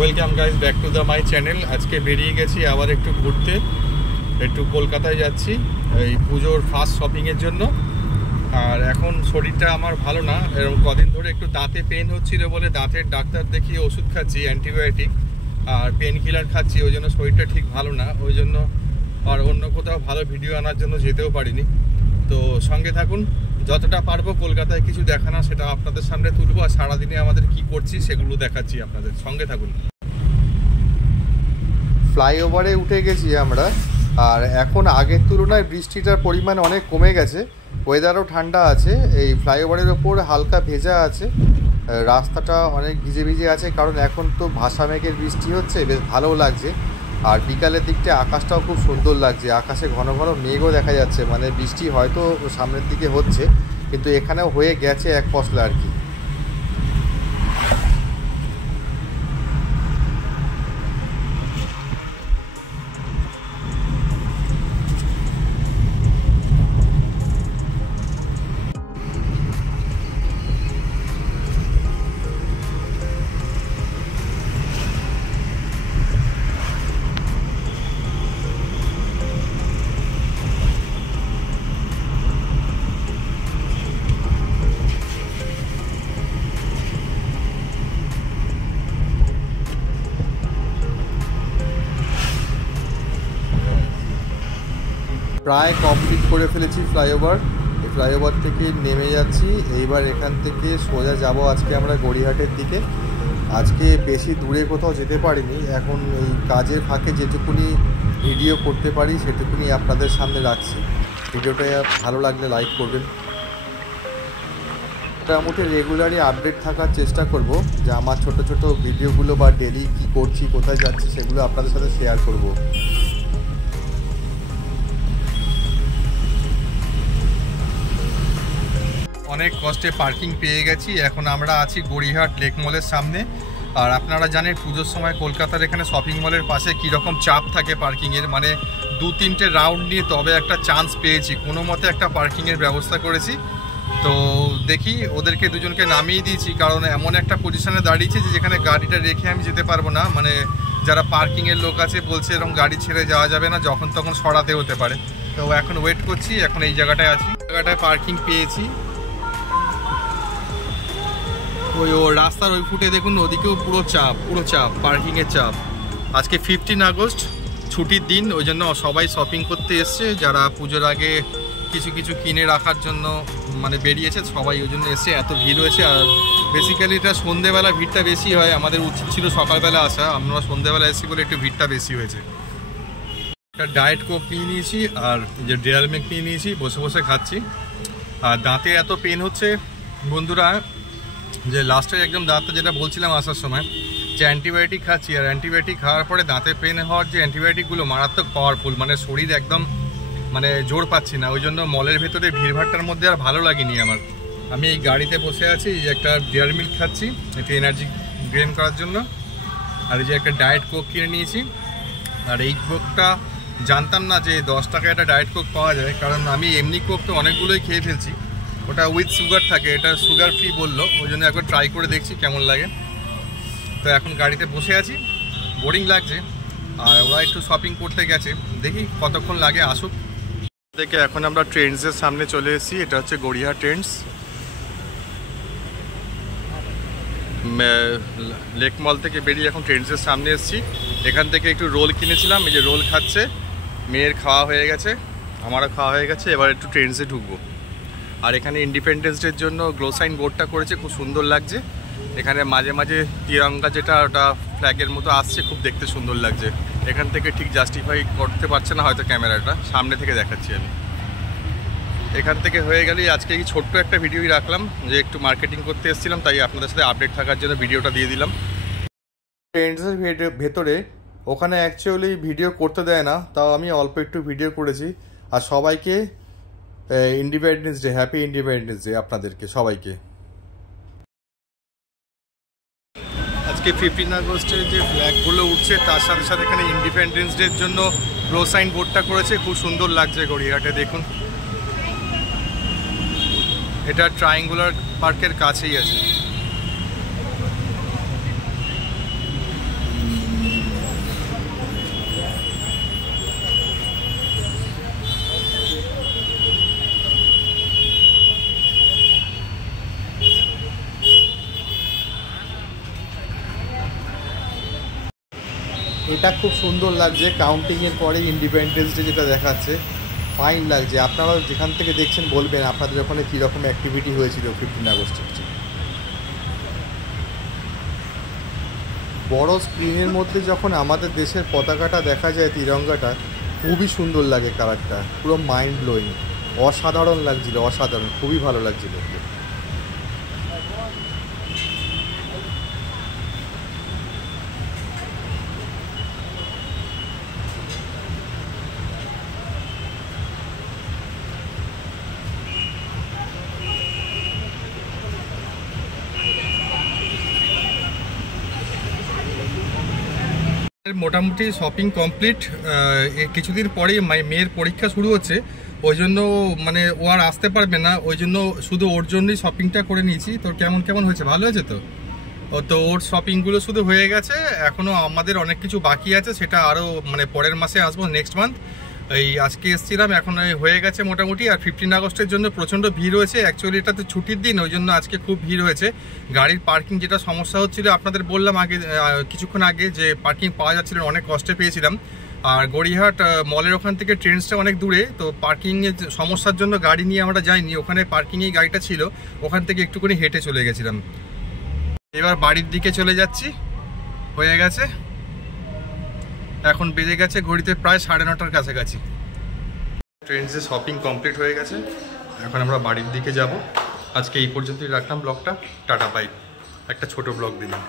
Welcome guys back to the my channel. আজকে বেরিয়ে গেছি আবার একটু ঘুরতে, একটু কলকাতায় যাচ্ছি এই পুজোর ফার্স্ট শপিংয়ের জন্য। আর এখন শরীরটা আমার ভালো না, এরকম কদিন ধরে একটু দাঁতে পেন হচ্ছিল বলে দাঁতের ডাক্তার দেখিয়ে ওষুধ খাচ্ছি, অ্যান্টিবায়োটিক আর পেন কিলার খাচ্ছি। ওই জন্য শরীরটা ঠিক ভালো না, ওই জন্য আর অন্য কোথাও ভালো ভিডিও আনার জন্য যেতেও পারিনি। তো সঙ্গে থাকুন, যতটা পারবো কলকাতায় কিছু দেখানো সেটা আপনাদের সামনে তুলবো, আর সারাদিনে আমাদের কি করছি সেগুলো দেখাচ্ছি আপনাদের। সঙ্গে থাকুন। ফ্লাইওভারে উঠে গেছি আমরা, আর এখন আগের তুলনায় বৃষ্টিটার পরিমাণ অনেক কমে গেছে, ওয়েদারও ঠান্ডা আছে। এই ফ্লাইওভারের ওপর হালকা ভেজা আছে, রাস্তাটা অনেক ভিজে ভিজে আছে, কারণ এখন তো ভাসা মেঘের বৃষ্টি হচ্ছে, বেশ ভালোও লাগছে। আর বিকালের দিকটা আকাশটাও খুব সুন্দর লাগছে, আকাশে ঘন ঘন মেঘও দেখা যাচ্ছে, মানে বৃষ্টি হয়তো সামনের দিকে হচ্ছে, কিন্তু এখানেও হয়ে গেছে এক পশলা আর কি। প্রায় কমপ্লিট করে ফেলেছি ফ্লাইওভার। এই ফ্লাইওভার থেকে নেমে যাচ্ছি, এইবার এখান থেকে সোজা যাব আজকে আমরা গড়িয়াহাটের দিকে। আজকে বেশি দূরে কোথাও যেতে পারিনি, এখন এই কাজের ফাঁকে যেটুকুনি ভিডিও করতে পারি সেটুকুনি আপনাদের সামনে রাখছি। ভিডিওটা ভালো লাগলে লাইক করবেন। মোটামুটি রেগুলারই আপডেট থাকার চেষ্টা করব, যে আমার ছোট ছোট ভিডিওগুলো বা ডেলি কী করছি, কোথায় যাচ্ছি সেগুলো আপনাদের সাথে শেয়ার করব। অনেক কষ্টে পার্কিং পেয়ে গেছি, এখন আমরা আছি গড়িয়াহাট লেক মলের সামনে। আর আপনারা জানেন পুজোর সময় কলকাতার এখানে শপিং মলের পাশে কীরকম চাপ থাকে পার্কিংয়ের, মানে 2-3টে রাউন্ড নিয়ে তবে একটা চান্স পেয়েছি, কোনো মতে একটা পার্কিংয়ের ব্যবস্থা করেছি। তো দেখি ওদেরকে দুজনকে নামিয়ে দিয়েছি, কারণ এমন একটা পজিশনে দাঁড়িয়েছে যে যেখানে গাড়িটা রেখে আমি যেতে পারবো না, মানে যারা পার্কিংয়ের লোক আছে বলছে এরকম গাড়ি ছেড়ে যাওয়া যাবে না, যখন তখন সরাতে হতে পারে। তো এখন ওয়েট করছি, এখন এই জায়গাটায় আছি, জায়গাটায় পার্কিং পেয়েছি। ওই রাস্তার ওই ফুটে দেখুন, ওদিকেও পুরো চাপ পার্কিংয়ের চাপ। আজকে 15 আগস্ট ছুটির দিন, ওই জন্য সবাই শপিং করতে এসছে, যারা পুজোর আগে কিছু কিনে রাখার জন্য মানে বেরিয়েছে সবাই, ওই জন্য এসছে, এত ভিড় হয়েছে। আর বেসিক্যালি এটা সন্ধ্যেবেলা ভিড়টা বেশি হয়, আমাদের উচিত ছিল সকালবেলা আসা, আমরা সন্ধ্যেবেলা এসেছি বলে একটু ভিড়টা বেশি হয়েছে। একটা ডায়েট কোক নিয়ে নিয়েছি আর যে ডেয়ারি মিল্ক নিয়ে নিয়েছি, বসে বসে খাচ্ছি। আর দাঁতে এত পেন হচ্ছে বন্ধুরা, যে লাস্টে একদম দাঁতটা যেটা বলছিলাম আসার সময়, যে অ্যান্টিবায়োটিক খাচ্ছি, আর অ্যান্টিবায়োটিক খাওয়ার পরে দাঁতে পেন হওয়ার যে অ্যান্টিবায়োটিকগুলো মারাত্মক পাওয়ারফুল, মানে শরীর একদম মানে জোর পাচ্ছি না, ওই জন্য মলের ভেতরে ভিড়ভাট্টার মধ্যে আর ভালো লাগেনি আমার। আমি এই গাড়িতে বসে আছি, যে একটা ডেয়ারি মিল্ক খাচ্ছি একটু এনার্জি গেইন করার জন্য, আর এই যে একটা ডায়েট কোক কিনে নিয়েছি। আর এই কোকটা জানতাম না যে 10 টাকায় একটা ডায়েট কোক পাওয়া যায়, কারণ আমি এমনি কোক তো অনেকগুলোই খেয়ে ফেলছি, ওটা উইথ সুগার থাকে, এটা সুগার ফ্রি বললো, ওই জন্য একবার ট্রাই করে দেখছি কেমন লাগে। তো এখন গাড়িতে বসে আছি, বোরিং লাগছে, আর ওরা একটু শপিং করতে গেছে, দেখি কতক্ষণ লাগে আসুক। থেকে এখন আমরা ট্রেন্ডসের সামনে চলে এসেছি, এটা হচ্ছে গড়িয়াহাট ট্রেন্ডস। লেক মল থেকে বেরিয়ে এখন ট্রেন্ডসের সামনে এসেছি। এখান থেকে একটু রোল কিনেছিলাম, এই যে রোল খাচ্ছে, মেয়ের খাওয়া হয়ে গেছে, আমারও খাওয়া হয়ে গেছে, এবার একটু ট্রেন্ডসে ঢুকবো। আর এখানে ইন্ডিপেন্ডেন্স ডের জন্য গ্লো সাইন বোর্ডটা করেছে, খুব সুন্দর লাগছে। এখানে মাঝে মাঝে তিরঙ্গা যেটা ওটা ফ্ল্যাগের মতো আসছে, খুব দেখতে সুন্দর লাগছে। এখান থেকে ঠিক জাস্টিফাই করতে পারছে না হয়তো ক্যামেরাটা, সামনে থেকে দেখাচ্ছি আমি। এখান থেকে হয়ে গেলেই আজকে এই ছোট্ট একটা ভিডিওই রাখলাম, যে একটু মার্কেটিং করতে এসেছিলাম, তাই আপনাদের সাথে আপডেট থাকার জন্য ভিডিওটা দিয়ে দিলাম। ট্রেন্ডসের ভেতরে ওখানে অ্যাকচুয়ালি ভিডিও করতে দেয় না, তাও আমি অল্প একটু ভিডিও করেছি। আর সবাইকে independence day, happy independence day আপনাদেরকে সবাইকে। আজকে 15 আগস্টের যে ফ্ল্যাগগুলো উঠছে, তার সাথে সাথে এখানে ইন্ডিপেন্ডেন্স ডের জন্য গ্লো সাইন বোর্ডটা করেছে, খুব সুন্দর লাগছে গড়িয়াহাটে। দেখুন, এটা ট্রায়াঙ্গুলার পার্কের কাছেই আছে। এটা খুব সুন্দর লাগছে, কাউন্টিংয়ের পরে ইন্ডিপেন্ডেন্স ডে যেটা দেখাচ্ছে, ফাইন লাগছে। আপনারা যেখান থেকে দেখছেন বলবেন আপনাদের ওখানে কীরকম অ্যাক্টিভিটি হয়েছিল 15 আগস্টে। বড় স্ক্রিনের মধ্যে যখন আমাদের দেশের পতাকাটা দেখা যায়, তিরঙ্গাটা খুবই সুন্দর লাগে, কালারটা পুরো মাইন্ড ব্লোয়িং, অসাধারণ লাগছিল, অসাধারণ, খুবই ভালো লাগছিল। মোটামুটি শপিং কমপ্লিট। কিছুদিন পরেই মেয়ের পরীক্ষা শুরু হচ্ছে, ওই জন্য মানে ও আর আসতে পারবে না, ওই জন্য শুধু ওর জন্যই শপিংটা করে নিয়েছি। তোর কেমন কেমন হয়েছে? ভালো হয়েছে তো? তো ওর শপিংগুলো শুধু হয়ে গেছে, এখনও আমাদের অনেক কিছু বাকি আছে, সেটা আরও মানে পরের মাসে আসবো, নেক্সট মান্থ। এই আজকে এসেছিলাম, এখন হয়ে গেছে মোটামুটি। আর 15 আগস্টের জন্য প্রচণ্ড ভিড় হয়েছে, অ্যাকচুয়ালি এটা তো ছুটির দিন, ওই জন্য আজকে খুব ভিড় হয়েছে। গাড়ির পার্কিং যেটা সমস্যা হচ্ছিল আপনাদের বললাম আগে, কিছুক্ষণ আগে, যে পার্কিং পাওয়া যাচ্ছিল, অনেক কষ্টে পেয়েছিলাম। আর গড়িয়াহাট মলের ওখান থেকে ট্রেনসটা অনেক দূরে, তো পার্কিংয়ের সমস্যার জন্য গাড়ি নিয়ে আমরা যাইনি, ওখানে পার্কিংয়েই গাড়িটা ছিল, ওখান থেকে একটুখানি হেঁটে চলে গেছিলাম। এবার বাড়ির দিকে চলে যাচ্ছি, হয়ে গেছে, এখন বেজে গেছে ঘড়িতে প্রায় 9:30টার কাছাকাছি। ট্রেন্ডসে শপিং কমপ্লিট হয়ে গেছে, এখন আমরা বাড়ির দিকে যাব। আজকে এই পর্যন্তই রাখলাম ব্লগটা, টাটা বাই। একটা ছোট ব্লগ দিলাম।